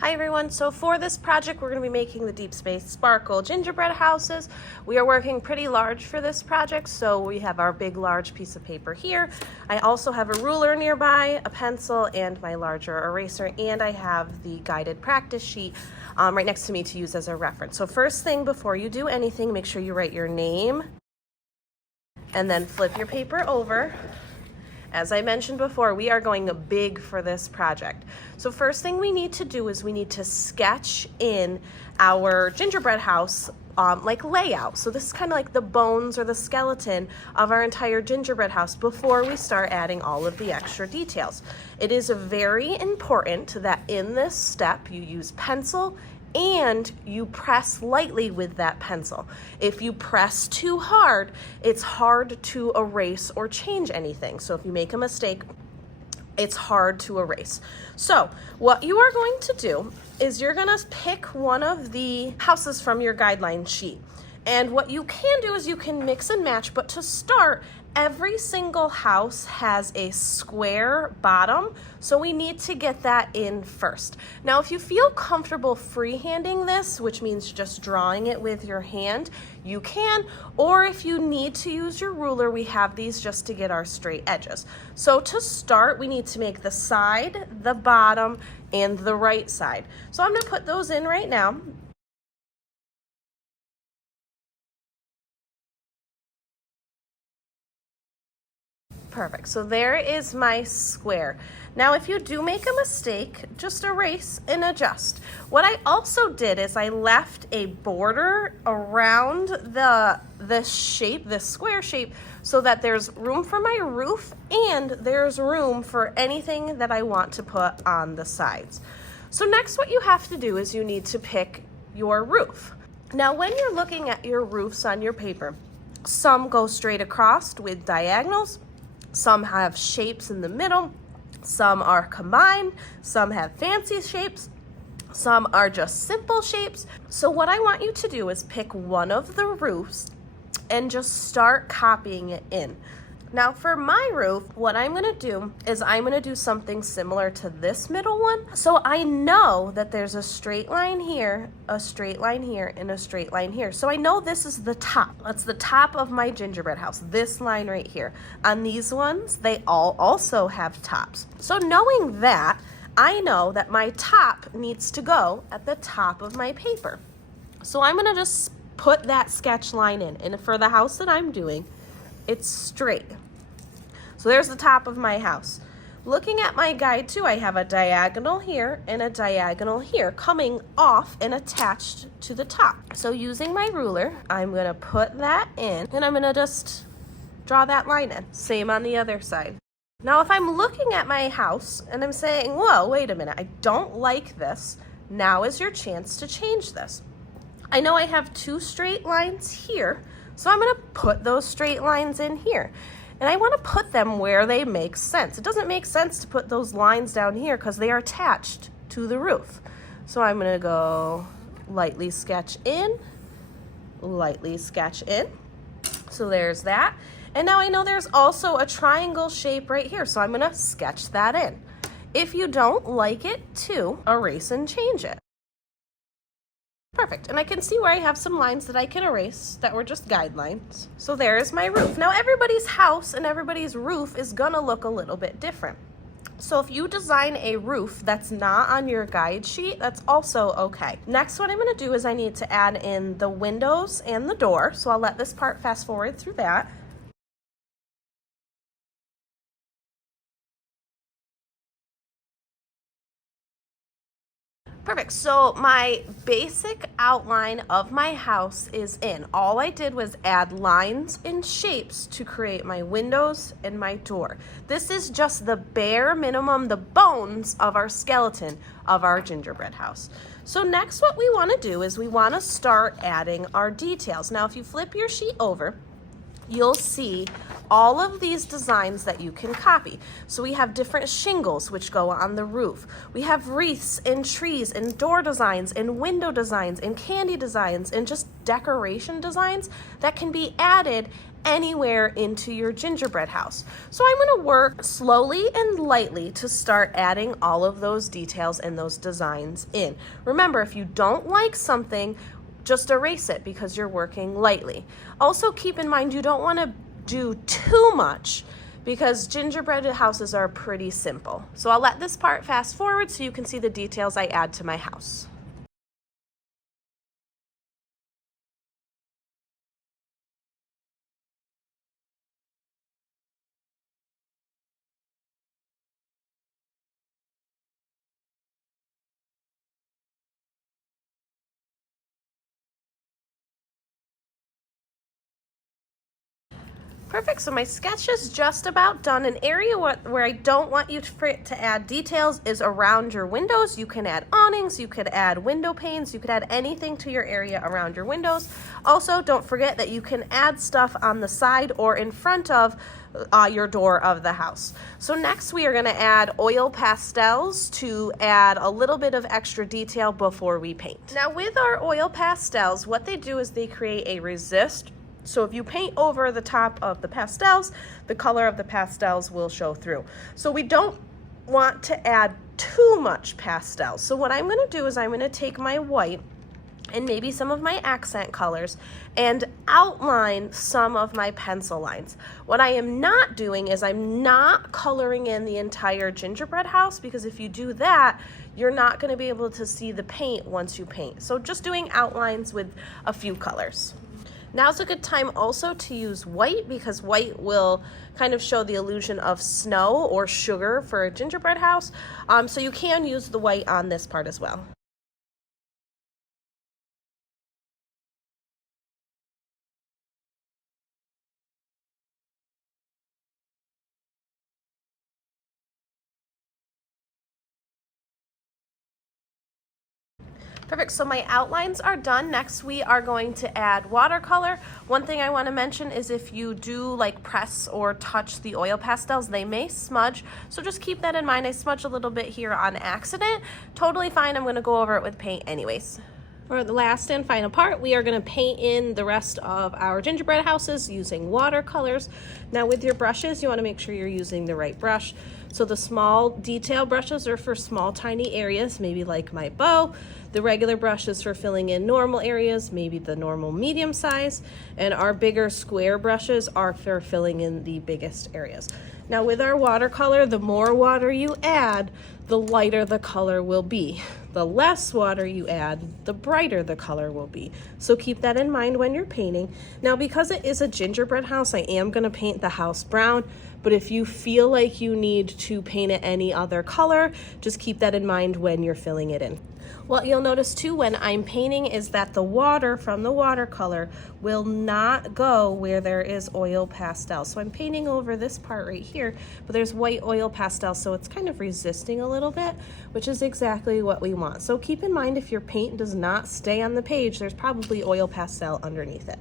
Hi everyone, so for this project we're going to be making the Deep Space Sparkle gingerbread houses. We are working pretty large for this project, so we have our big large piece of paper here. I also have a ruler nearby, a pencil, and my larger eraser, and I have the guided practice sheet right next to me to use as a reference. So first thing, before you do anything, make sure you write your name and then flip your paper over. As I mentioned before, we are going big for this project. So first thing we need to do is we need to sketch in our gingerbread house like layout. So this is kind of like the bones or the skeleton of our entire gingerbread house before we start adding all of the extra details. It is very important that in this step you use pencil and you press lightly with that pencil. If you press too hard, it's hard to erase or change anything. So if you make a mistake, it's hard to erase. So what you are going to do is you're gonna pick one of the houses from your guideline sheet. And what you can do is you can mix and match, but to start, every single house has a square bottom, so we need to get that in first. Now, if you feel comfortable freehanding this, which means just drawing it with your hand, you can, or if you need to use your ruler, we have these just to get our straight edges. So to start, we need to make the side, the bottom, and the right side. So I'm gonna put those in right now. Perfect, so there is my square. Now if you do make a mistake, just erase and adjust. What I also did is I left a border around this shape, this square shape, so that there's room for my roof and there's room for anything that I want to put on the sides. So next what you have to do is you need to pick your roof. Now when you're looking at your roofs on your paper, some go straight across with diagonals, some have shapes in the middle, some are combined, some have fancy shapes, some are just simple shapes. So what I want you to do is pick one of the roofs and just start copying it in. Now for my roof, what I'm gonna do is I'm gonna do something similar to this middle one. So I know that there's a straight line here, a straight line here, and a straight line here. So I know this is the top. That's the top of my gingerbread house, this line right here. On these ones, they all also have tops. So knowing that, I know that my top needs to go at the top of my paper. So I'm gonna just put that sketch line in. And for the house that I'm doing, it's straight. So there's the top of my house. Looking at my guide too, I have a diagonal here and a diagonal here coming off and attached to the top. So using my ruler, I'm gonna put that in and I'm gonna just draw that line in. Same on the other side. Now if I'm looking at my house and I'm saying, whoa, wait a minute, I don't like this, now is your chance to change this. I know I have two straight lines here, so I'm gonna put those straight lines in here. And I wanna put them where they make sense. It doesn't make sense to put those lines down here because they are attached to the roof. So I'm gonna go lightly sketch in, lightly sketch in. So there's that. And now I know there's also a triangle shape right here, so I'm gonna sketch that in. If you don't like it too, erase and change it. Perfect, and I can see where I have some lines that I can erase that were just guidelines. So there is my roof. Now everybody's house and everybody's roof is gonna look a little bit different. So if you design a roof that's not on your guide sheet, that's also okay. Next, what I'm gonna do is I need to add in the windows and the door. So I'll let this part fast forward through that. Perfect, so my basic outline of my house is in. All I did was add lines and shapes to create my windows and my door. This is just the bare minimum, the bones of our skeleton of our gingerbread house. So next what we wanna do is we wanna start adding our details. Now if you flip your sheet over, you'll see all of these designs that you can copy. So we have different shingles which go on the roof. We have wreaths and trees and door designs and window designs and candy designs and just decoration designs that can be added anywhere into your gingerbread house. So I'm going to work slowly and lightly to start adding all of those details and those designs in. Remember, if you don't like something, just erase it because you're working lightly. Also keep in mind you don't want to do too much because gingerbread houses are pretty simple. So I'll let this part fast forward so you can see the details I add to my house. Perfect, so my sketch is just about done. An area where I don't want you to add details is around your windows. You can add awnings, you could add window panes, you could add anything to your area around your windows. Also, don't forget that you can add stuff on the side or in front of your door of the house. So next we are going to add oil pastels to add a little bit of extra detail before we paint. Now with our oil pastels, what they do is they create a resist. So if you paint over the top of the pastels, the color of the pastels will show through. So we don't want to add too much pastels. So what I'm going to do is I'm going to take my white and maybe some of my accent colors and outline some of my pencil lines. What I am not doing is I'm not coloring in the entire gingerbread house, because if you do that, you're not going to be able to see the paint once you paint. So just doing outlines with a few colors. Now's a good time also to use white, because white will kind of show the illusion of snow or sugar for a gingerbread house. So you can use the white on this part as well. Perfect, so my outlines are done. Next we are going to add watercolor. One thing I want to mention is if you do like press or touch the oil pastels, they may smudge. So just keep that in mind. I smudge a little bit here on accident. Totally fine, I'm going to go over it with paint anyways. For the last and final part, we are going to paint in the rest of our gingerbread houses using watercolors. Now with your brushes, you want to make sure you're using the right brush. So the small detail brushes are for small tiny areas, maybe like my bow. The regular brush is for filling in normal areas, maybe the normal medium size, and our bigger square brushes are for filling in the biggest areas. Now with our watercolor, the more water you add, the lighter the color will be. The less water you add, the brighter the color will be. So keep that in mind when you're painting. Now because it is a gingerbread house, I am going to paint the house brown, but if you feel like you need to paint it any other color, just keep that in mind when you're filling it in. What you'll notice too when I'm painting is that the water from the watercolor will not go where there is oil pastel. So I'm painting over this part right here, but there's white oil pastel, so it's kind of resisting a little bit, which is exactly what we want. So keep in mind if your paint does not stay on the page, there's probably oil pastel underneath it.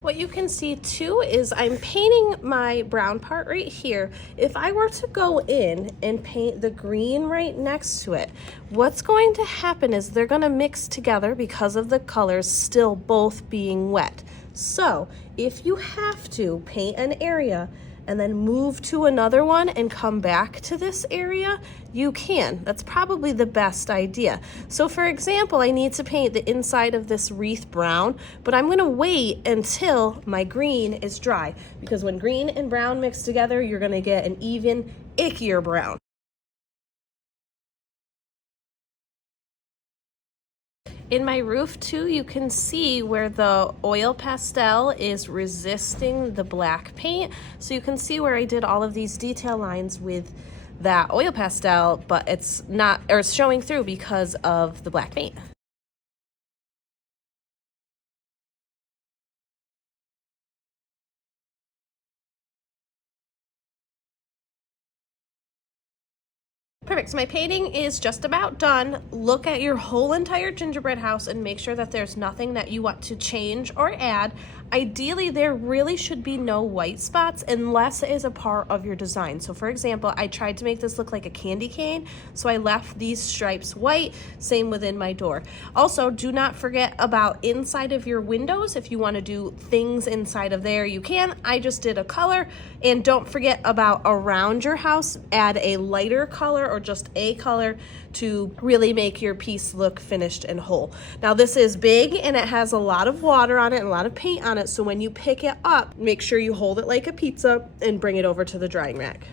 What you can see too is I'm painting my brown part right here. If I were to go in and paint the green right next to it, what's going to happen is they're going to mix together because of the colors still both being wet. So if you have to paint an area and then move to another one and come back to this area, you can. That's probably the best idea. So for example, I need to paint the inside of this wreath brown, but I'm gonna wait until my green is dry, because when green and brown mix together, you're gonna get an even ickier brown. In my roof too, you can see where the oil pastel is resisting the black paint. So you can see where I did all of these detail lines with that oil pastel, but it's not, or it's showing through because of the black paint. Perfect, so my painting is just about done. Look at your whole entire gingerbread house and make sure that there's nothing that you want to change or add. ideally there really should be no white spots unless it is a part of your design. So for example, I tried to make this look like a candy cane, so I left these stripes white, same within my door. Also, do not forget about inside of your windows. If you want to do things inside of there, you can. I just did a color. And don't forget about around your house, add a lighter color or just a color to really make your piece look finished and whole. Now this is big and it has a lot of water on it and a lot of paint on it, so when you pick it up, make sure you hold it like a pizza and bring it over to the drying rack.